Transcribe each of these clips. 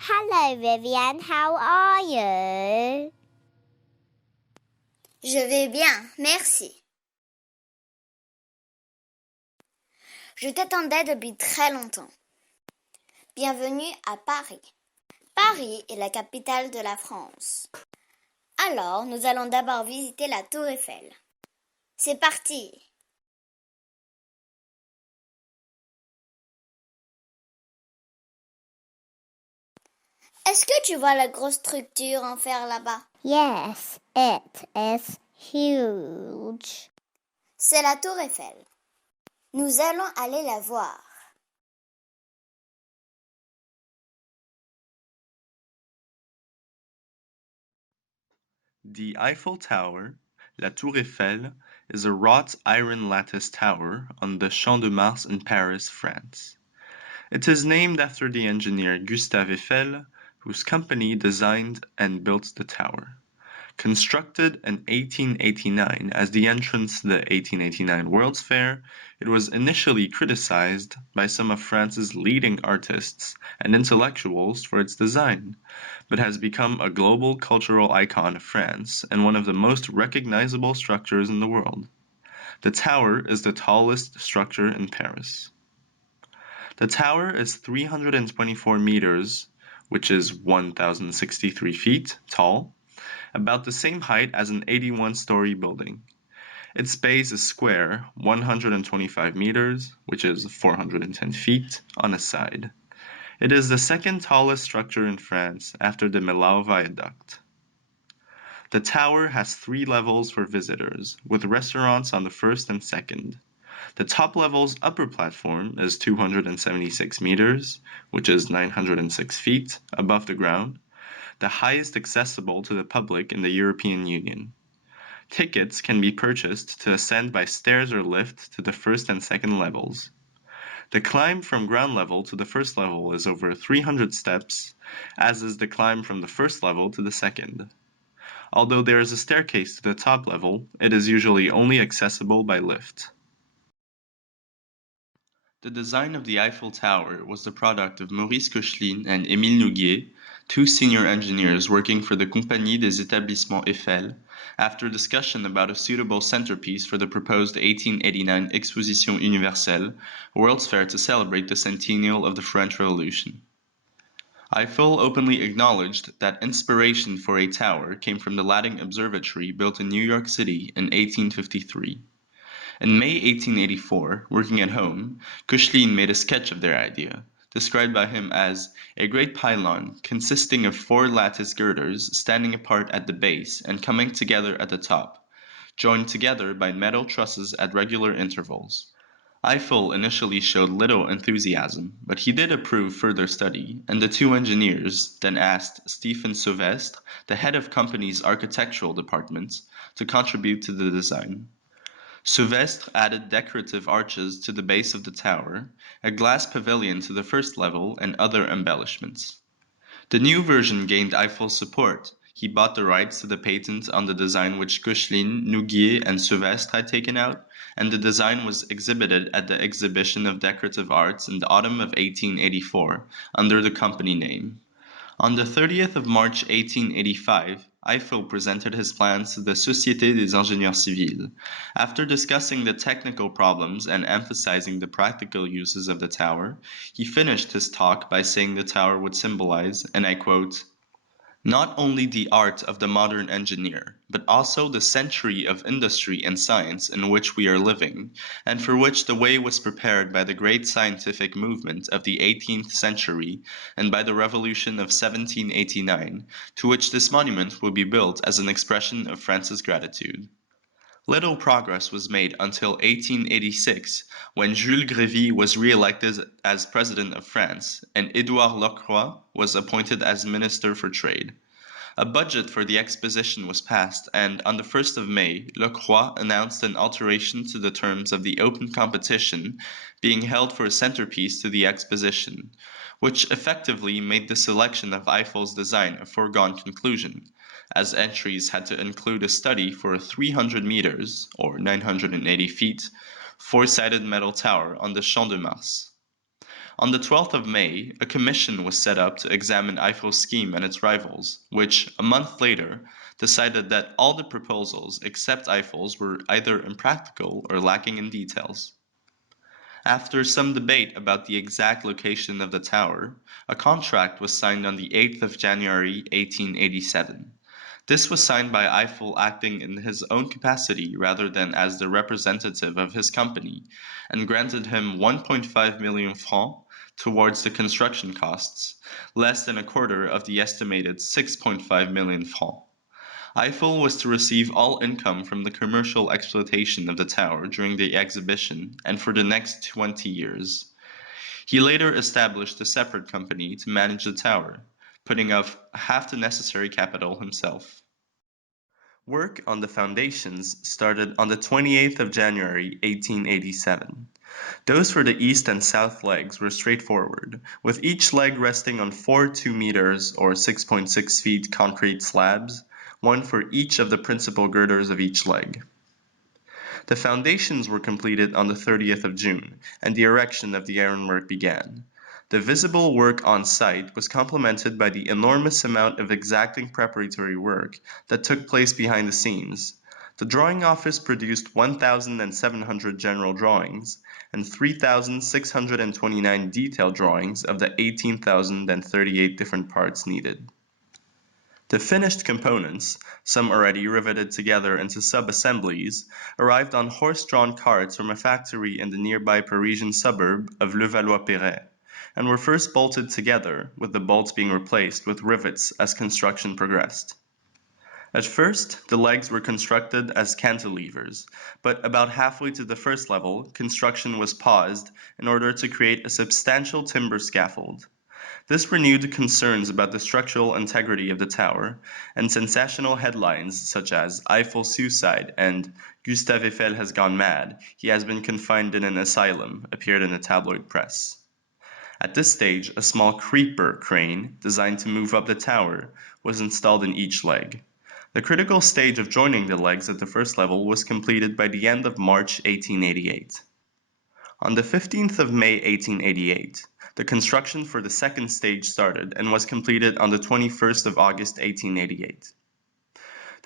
Hello, Vivian. How are you? Je vais bien, merci. Je t'attendais depuis très longtemps. Bienvenue à Paris. Paris est la capitale de la France. Alors, nous allons d'abord visiter la Tour Eiffel. C'est parti! Est-ce que tu vois la grosse structure en fer là-bas? Yes, it is huge. C'est la Tour Eiffel. Nous allons aller la voir. The Eiffel Tower, la Tour Eiffel, is a wrought iron lattice tower on the Champ de Mars in Paris, France. It is named after the engineer Gustave Eiffel, whose company designed and built the tower. Constructed in 1889 as the entrance to the 1889 World's Fair, it was initially criticized by some of France's leading artists and intellectuals for its design, but has become a global cultural icon of France and one of the most recognizable structures in the world. The tower is the tallest structure in Paris. The tower is 324 meters, which is 1,063 feet, tall, about the same height as an 81-story building. Its base is square, 125 meters, which is 410 feet, on a side. It is the second tallest structure in France after the Millau Viaduct. The tower has 3 levels for visitors, with restaurants on the first and second. The top level's upper platform is 276 meters, which is 906 feet, above the ground, the highest accessible to the public in the European Union. Tickets can be purchased to ascend by stairs or lift to the first and second levels. The climb from ground level to the first level is over 300 steps, as is the climb from the first level to the second. Although there is a staircase to the top level, it is usually only accessible by lift. The design of the Eiffel Tower was the product of Maurice Koechlin and Émile Nouguier, two senior engineers working for the Compagnie des Établissements Eiffel, after discussion about a suitable centerpiece for the proposed 1889 Exposition Universelle, a World's Fair to celebrate the centennial of the French Revolution. Eiffel openly acknowledged that inspiration for a tower came from the Latin Observatory built in New York City in 1853. In May 1884, working at home, Koechlin made a sketch of their idea, described by him as a great pylon consisting of 4 lattice girders standing apart at the base and coming together at the top, joined together by metal trusses at regular intervals. Eiffel initially showed little enthusiasm, but he did approve further study, and the two engineers then asked Stephen Sauvestre, the head of company's architectural department, to contribute to the design. Sauvestre added decorative arches to the base of the tower, a glass pavilion to the first level, and other embellishments. The new version gained Eiffel's support. He bought the rights to the patent on the design which Koechlin, Nouguier, and Sauvestre had taken out, and the design was exhibited at the Exhibition of Decorative Arts in the autumn of 1884, under the company name. On the 30th of March 1885, Eiffel presented his plans to the Société des Ingénieurs Civils. After discussing the technical problems and emphasizing the practical uses of the tower, he finished his talk by saying the tower would symbolize, and I quote, "not only the art of the modern engineer, but also the century of industry and science in which we are living, and for which the way was prepared by the great scientific movement of the 18th century and by the revolution of 1789, to which this monument will be built as an expression of France's gratitude." Little progress was made until 1886, when Jules Grévy was re-elected as President of France, and Édouard Locroix was appointed as Minister for Trade. A budget for the exposition was passed, and on the 1st of May, Locroix announced an alteration to the terms of the open competition being held for a centerpiece to the exposition, which effectively made the selection of Eiffel's design a foregone conclusion, as entries had to include a study for a 300 meters, or 980 feet, 4-sided metal tower on the Champ de Mars. On the 12th of May, a commission was set up to examine Eiffel's scheme and its rivals, which, a month later, decided that all the proposals except Eiffel's were either impractical or lacking in details. After some debate about the exact location of the tower, a contract was signed on the 8th of January 1887. This was signed by Eiffel acting in his own capacity rather than as the representative of his company, and granted him 1.5 million francs towards the construction costs, less than a quarter of the estimated 6.5 million francs. Eiffel was to receive all income from the commercial exploitation of the tower during the exhibition and for the next 20 years. He later established a separate company to manage the tower, putting up half the necessary capital himself. Work on the foundations started on the 28th of January 1887. Those for the east and south legs were straightforward, with each leg resting on four 2 meters or 6.6 feet concrete slabs, one for each of the principal girders of each leg. The foundations were completed on the 30th of June, and the erection of the ironwork began. The visible work on site was complemented by the enormous amount of exacting preparatory work that took place behind the scenes. The drawing office produced 1,700 general drawings and 3,629 detailed drawings of the 18,038 different parts needed. The finished components, some already riveted together into sub-assemblies, arrived on horse-drawn carts from a factory in the nearby Parisian suburb of Levallois-Perret, and were first bolted together, with the bolts being replaced with rivets as construction progressed. At first, the legs were constructed as cantilevers, but about halfway to the first level, construction was paused in order to create a substantial timber scaffold. This renewed concerns about the structural integrity of the tower, and sensational headlines such as Eiffel suicide and Gustave Eiffel has gone mad, he has been confined in an asylum, appeared in the tabloid press. At this stage, a small creeper crane, designed to move up the tower, was installed in each leg. The critical stage of joining the legs at the first level was completed by the end of March 1888. On the 15th of May 1888, the construction for the second stage started and was completed on the 21st of August 1888.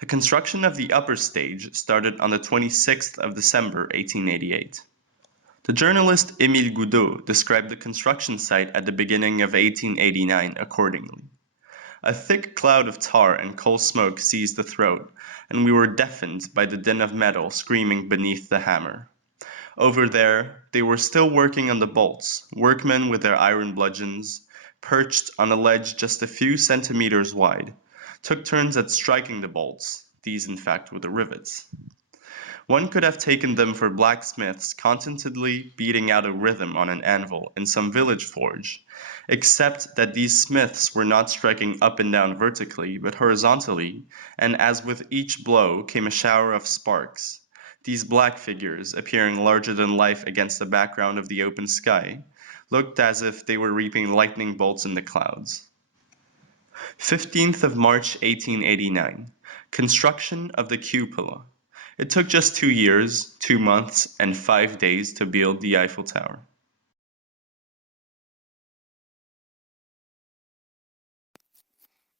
The construction of the upper stage started on the 26th of December 1888. The journalist Émile Goudot described the construction site at the beginning of 1889 accordingly. A thick cloud of tar and coal smoke seized the throat, and we were deafened by the din of metal screaming beneath the hammer. Over there, they were still working on the bolts, workmen with their iron bludgeons, perched on a ledge just a few centimeters wide, took turns at striking the bolts. These, in fact, were the rivets. One could have taken them for blacksmiths contentedly beating out a rhythm on an anvil in some village forge, except that these smiths were not striking up and down vertically, but horizontally, and as with each blow came a shower of sparks. These black figures, appearing larger than life against the background of the open sky, looked as if they were reaping lightning bolts in the clouds. 15th of March 1889. Construction of the cupola. It took just 2 years, 2 months, and 5 days to build the Eiffel Tower.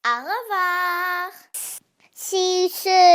Au revoir! See you soon.